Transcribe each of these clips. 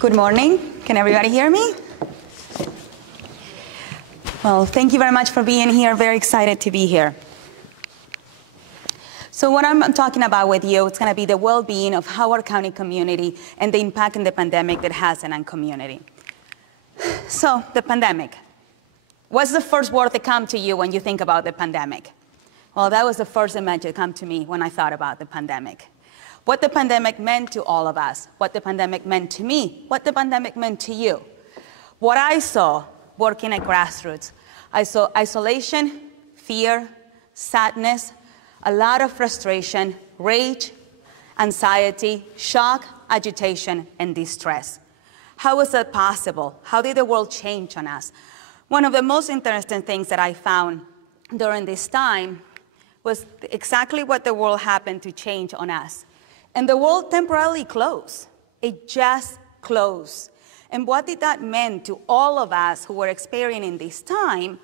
Good morning. Can everybody hear me? Well, thank you very much for being here. Very excited to be here. So what I'm talking about with you, it's going to be the well-being of Howard County community and the impact in the pandemic that has on community. So the pandemic. What's the first word that comes to you when you think about the pandemic? Well, that was the first image that came to me when I thought about the pandemic. What the pandemic meant to all of us, what the pandemic meant to me, what the pandemic meant to you. What I saw working at Grassroots, I saw isolation, fear, sadness, a lot of frustration, rage, anxiety, shock, agitation, and distress. How was that possible? How did the world change on us? One of the most interesting things that I found during this time was exactly what the world happened to change on us. And the world temporarily closed. It just closed. And what did that mean to all of us who were experiencing this time?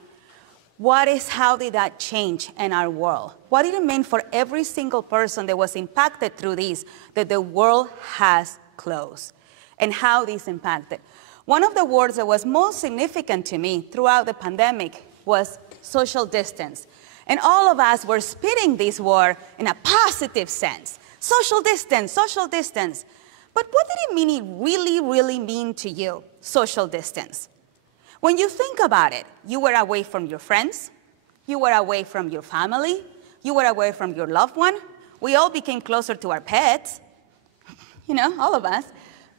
How did that change in our world? What did it mean for every single person that was impacted through this, that the world has closed? And how this impacted? One of the words that was most significant to me throughout the pandemic was social distance. And all of us were spitting this word in a positive sense. Social distance, social distance. But what did it mean, it really mean to you, social distance? When you think about it, you were away from your friends, you were away from your family, you were away from your loved one. We all became closer to our pets, all of us.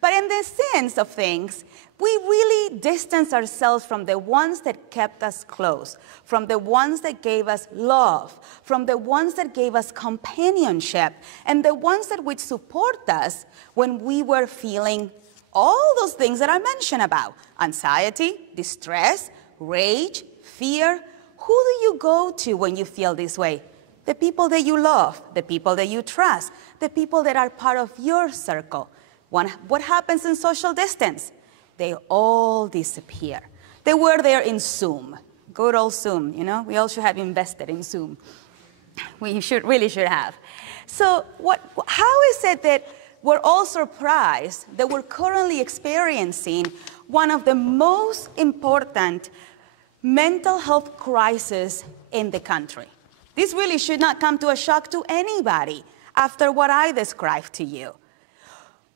But in the sense of things, we really distanced ourselves from the ones that kept us close, from the ones that gave us love, from the ones that gave us companionship, and the ones that would support us when we were feeling all those things that I mentioned about: anxiety, distress, rage, fear. Who do you go to when you feel this way? The people that you love, the people that you trust, the people that are part of your circle. What happens in social distance? They all disappear. They were there in Zoom, good old Zoom, We all should have invested in Zoom. We really should have. So how is it that we're all surprised that we're currently experiencing one of the most important mental health crises in the country? This really should not come to a shock to anybody after what I described to you.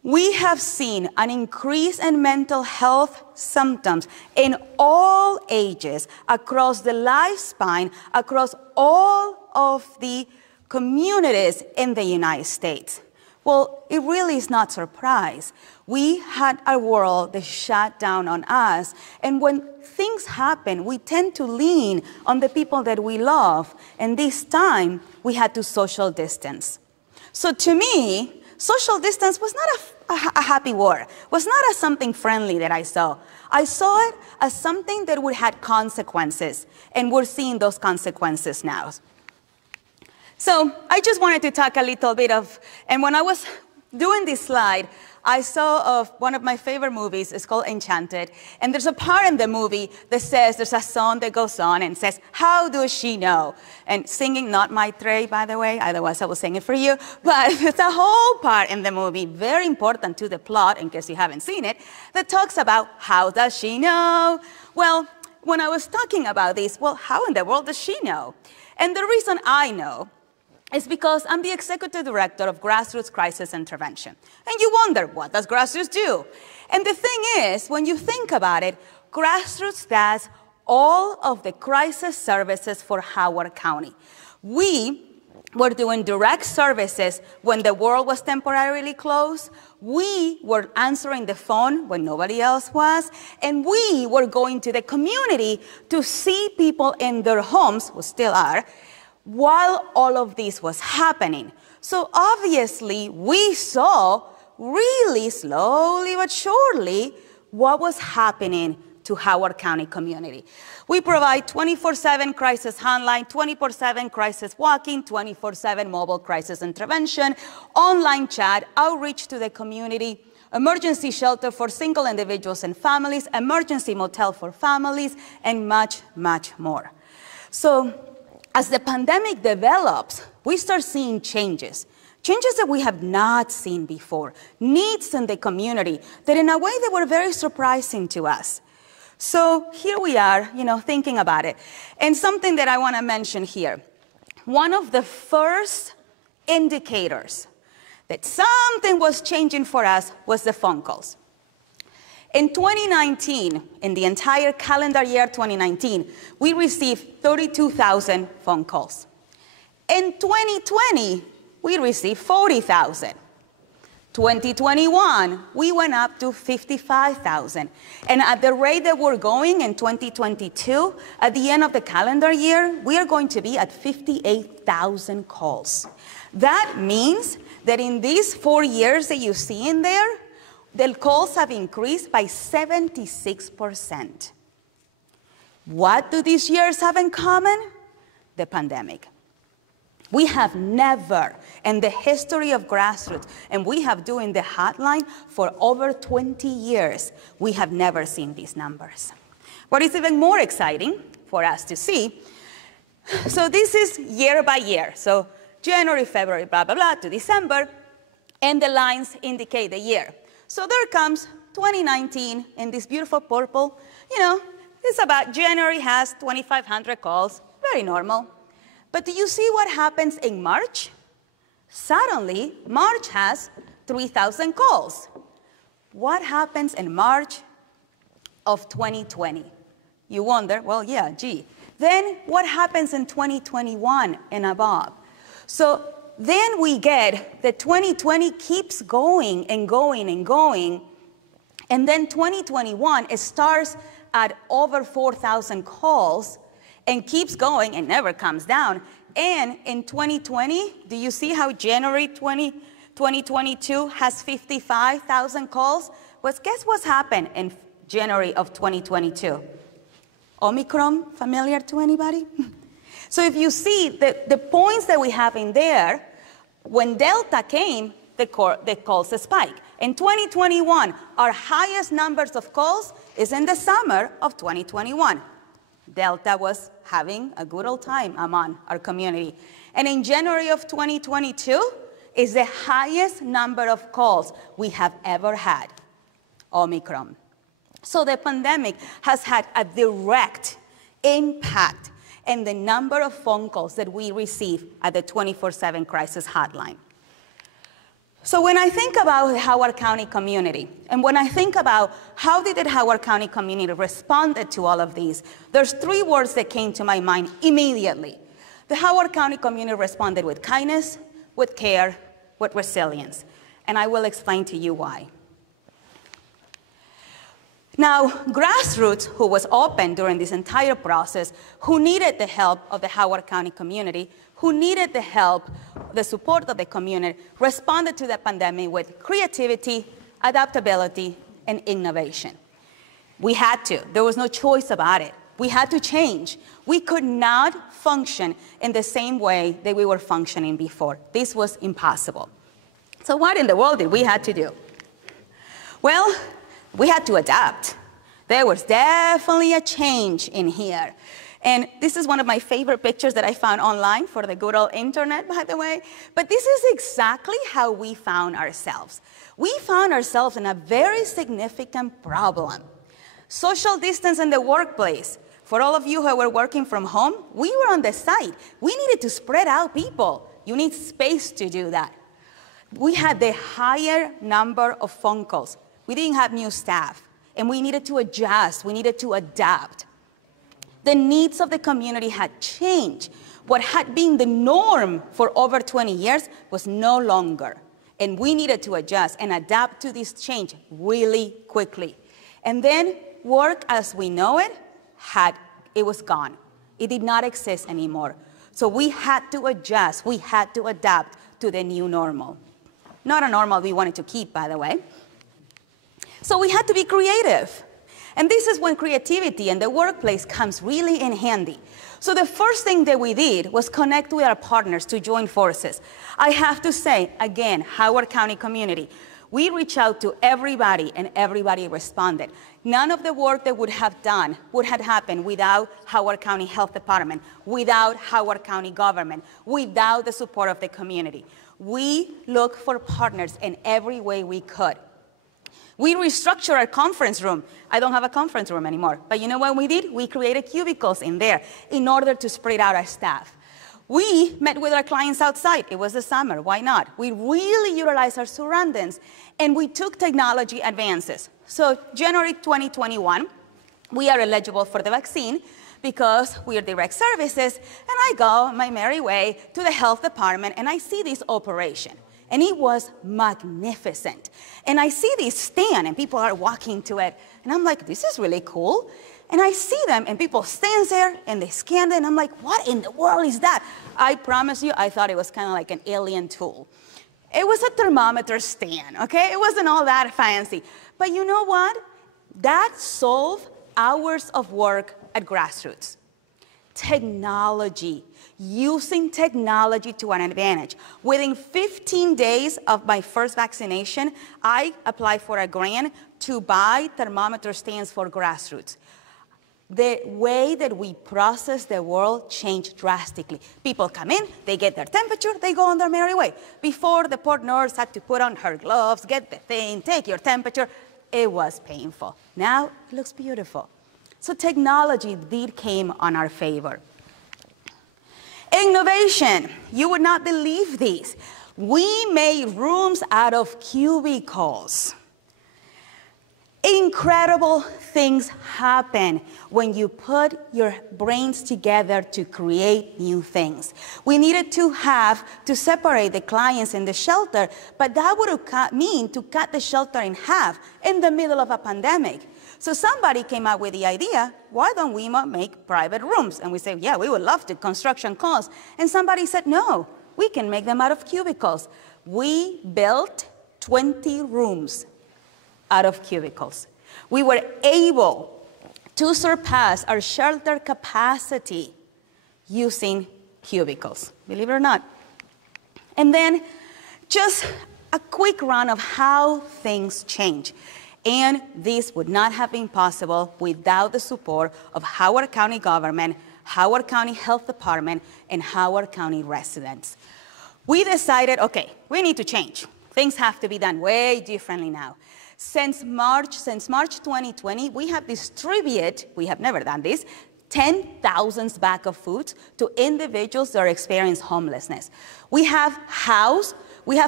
We have seen an increase in mental health symptoms in all ages, across the lifespan, across all of the communities in the United States. Well, it really is not a surprise. We had a world that shut down on us, and when things happen, we tend to lean on the people that we love, and this time, we had to social distance. So to me, social distance was not a happy word, was not as something friendly that I saw. I saw it as something that would have consequences, and we're seeing those consequences now. So I just wanted to talk a little bit and when I was doing this slide, I saw one of my favorite movies. It's called Enchanted. And there's a part in the movie that says, there's a song that goes on and says, "How does she know?" And singing, not my Trey, by the way, otherwise I will sing it for you. But it's a whole part in the movie, very important to the plot, in case you haven't seen it, that talks about how does she know? Well, when I was talking about this, well, how in the world does she know? And the reason I know is because I'm the executive director of Grassroots Crisis Intervention. And you wonder, what does Grassroots do? And the thing is, when you think about it, Grassroots does all of the crisis services for Howard County. We were doing direct services when the world was temporarily closed. We were answering the phone when nobody else was. And we were going to the community to see people in their homes, who still are, while all of this was happening. So obviously, we saw really slowly but surely what was happening to Howard County community. We provide 24/7 crisis hotline, 24/7 crisis walking, 24/7 mobile crisis intervention, online chat, outreach to the community, emergency shelter for single individuals and families, emergency motel for families, and much, much more. So as the pandemic develops, we start seeing changes. Changes that we have not seen before, needs in the community that in a way they were very surprising to us. So here we are, thinking about it. And something that I want to mention here. One of the first indicators that something was changing for us was the phone calls. In 2019, in the entire calendar year 2019, we received 32,000 phone calls. In 2020, we received 40,000. 2021, we went up to 55,000. And at the rate that we're going in 2022, at the end of the calendar year, we are going to be at 58,000 calls. That means that in these 4 years that you see in there, the calls have increased by 76%. What do these years have in common? The pandemic. We have never, in the history of Grassroots, and we have doing the hotline for over 20 years, we have never seen these numbers. What is even more exciting for us to see, so this is year by year. So January, February, blah, blah, blah, to December, and the lines indicate the year. So there comes 2019 in this beautiful purple. It's about January has 2,500 calls, very normal. But do you see what happens in March? Suddenly, March has 3,000 calls. What happens in March of 2020? You wonder, well, yeah, gee. Then what happens in 2021 and above? So then we get that 2020 keeps going and going and going. And then 2021, it starts at over 4,000 calls and keeps going and never comes down. And in 2020, do you see how January 2022 has 55,000 calls? Well, guess what's happened in January of 2022? Omicron, familiar to anybody? So if you see the points that we have in there, when Delta came, the calls spike. In 2021, our highest numbers of calls is in the summer of 2021. Delta was having a good old time among our community. And in January of 2022 is the highest number of calls we have ever had, Omicron. So the pandemic has had a direct impact in the number of phone calls that we receive at the 24/7 crisis hotline. So when I think about the Howard County community, and when I think about how did the Howard County community respond to all of these, there's 3 words that came to my mind immediately. The Howard County community responded with kindness, with care, with resilience. And I will explain to you why. Now, Grassroots, who was open during this entire process, who needed the help of the Howard County community, who needed the help, the support of the community, responded to the pandemic with creativity, adaptability, and innovation. We had to. There was no choice about it. We had to change. We could not function in the same way that we were functioning before. This was impossible. So what in the world did we have to do? Well, we had to adapt. There was definitely a change in here. And this is one of my favorite pictures that I found online for the good old internet, by the way. But this is exactly how we found ourselves. We found ourselves in a very significant problem. Social distance in the workplace. For all of you who were working from home, we were on the site. We needed to spread out people. You need space to do that. We had the higher number of phone calls. We didn't have new staff, and we needed to adjust. We needed to adapt. The needs of the community had changed. What had been the norm for over 20 years was no longer, and we needed to adjust and adapt to this change really quickly. And then work as we know it, it was gone. It did not exist anymore. So we had to adjust. We had to adapt to the new normal. Not a normal we wanted to keep, by the way. So we had to be creative. And this is when creativity in the workplace comes really in handy. So the first thing that we did was connect with our partners to join forces. I have to say, again, Howard County community, we reached out to everybody and everybody responded. None of the work that would have happened without Howard County Health Department, without Howard County government, without the support of the community. We looked for partners in every way we could. We restructured our conference room. I don't have a conference room anymore. But you know what we did? We created cubicles in there in order to spread out our staff. We met with our clients outside. It was the summer. Why not? We really utilized our surroundings, and we took technology advances. So January 2021, we are eligible for the vaccine because we are direct services, and I go my merry way to the health department, and I see this operation. And it was magnificent. And I see this stand, and people are walking to it. And I'm like, this is really cool. And I see them, and people stand there, and they scan it, and I'm like, what in the world is that? I promise you, I thought it was kind of like an alien tool. It was a thermometer stand, okay? It wasn't all that fancy. But you know what? That solved hours of work at Grassroots. Technology. Using technology to an advantage. Within 15 days of my first vaccination, I applied for a grant to buy thermometer stands for Grassroots. The way that we process the world changed drastically. People come in, they get their temperature, they go on their merry way. Before, the poor nurse had to put on her gloves, get the thing, take your temperature. It was painful. Now, it looks beautiful. So technology did came on our favor. Innovation. You would not believe these. We made rooms out of cubicles. Incredible things happen when you put your brains together to create new things. We needed to separate the clients in the shelter, but that would mean to cut the shelter in half in the middle of a pandemic. So somebody came up with the idea, why don't we make private rooms? And we said, yeah, we would love to, construction costs. And somebody said, no, we can make them out of cubicles. We built 20 rooms out of cubicles. We were able to surpass our shelter capacity using cubicles, believe it or not. And then just a quick run of how things change. And this would not have been possible without the support of Howard County government, Howard County Health Department, and Howard County residents. We decided, okay, we need to change. Things have to be done way differently now. Since March 2020, we have distributed, we have never done this, 10,000 bags of food to individuals that experience homelessness. We have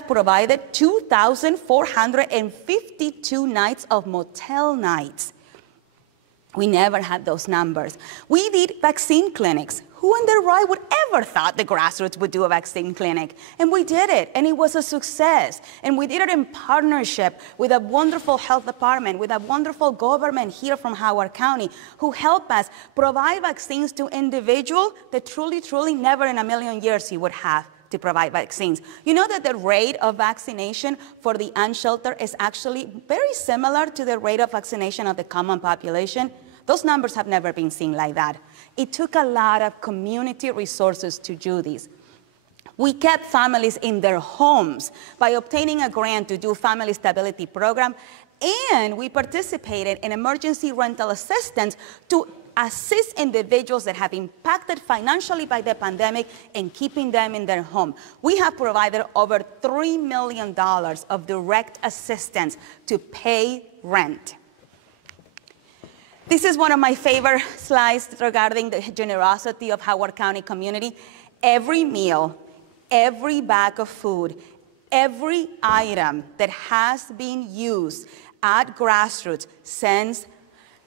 provided 2,452 nights of motel nights. We never had those numbers. We did vaccine clinics. Who in their right would ever thought the Grassroots would do a vaccine clinic? And we did it, and it was a success. And we did it in partnership with a wonderful health department, with a wonderful government here from Howard County, who helped us provide vaccines to individuals that truly, never in a million years you would have to provide vaccines. You know that the rate of vaccination for the unsheltered is actually very similar to the rate of vaccination of the common population? Those numbers have never been seen like that. It took a lot of community resources to do this. We kept families in their homes by obtaining a grant to do family stability program, and we participated in emergency rental assistance to assist individuals that have impacted financially by the pandemic and keeping them in their home. We have provided over $3 million of direct assistance to pay rent. This is one of my favorite slides regarding the generosity of Howard County community. Every meal, every bag of food, every item that has been used at Grassroots since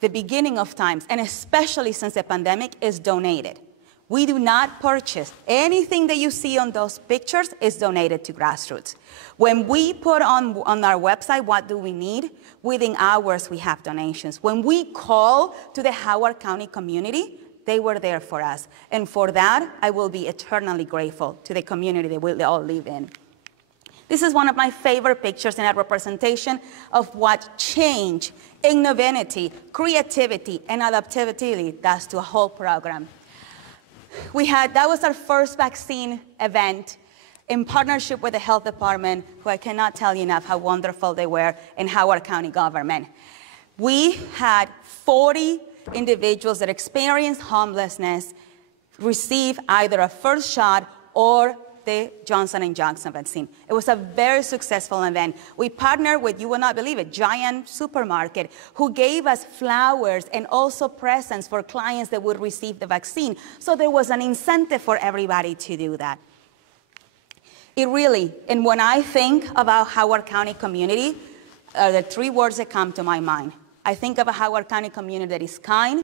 the beginning of times, and especially since the pandemic, is donated. We do not purchase. Anything that you see on those pictures is donated to Grassroots. When we put on our website, what do we need? Within hours, we have donations. When we call to the Howard County community, they were there for us. And for that, I will be eternally grateful to the community that we all live in. This is one of my favorite pictures and a representation of what change, innovativity, creativity, and adaptability does to a whole program. That was our first vaccine event in partnership with the health department, who I cannot tell you enough how wonderful they were, in Howard County government. We had 40 individuals that experienced homelessness receive either a first shot or the Johnson & Johnson vaccine. It was a very successful event. We partnered with, you will not believe it, giant supermarket who gave us flowers and also presents for clients that would receive the vaccine. So there was an incentive for everybody to do that. It really, and when I think about Howard County community, the three words that come to my mind. I think of a Howard County community that is kind,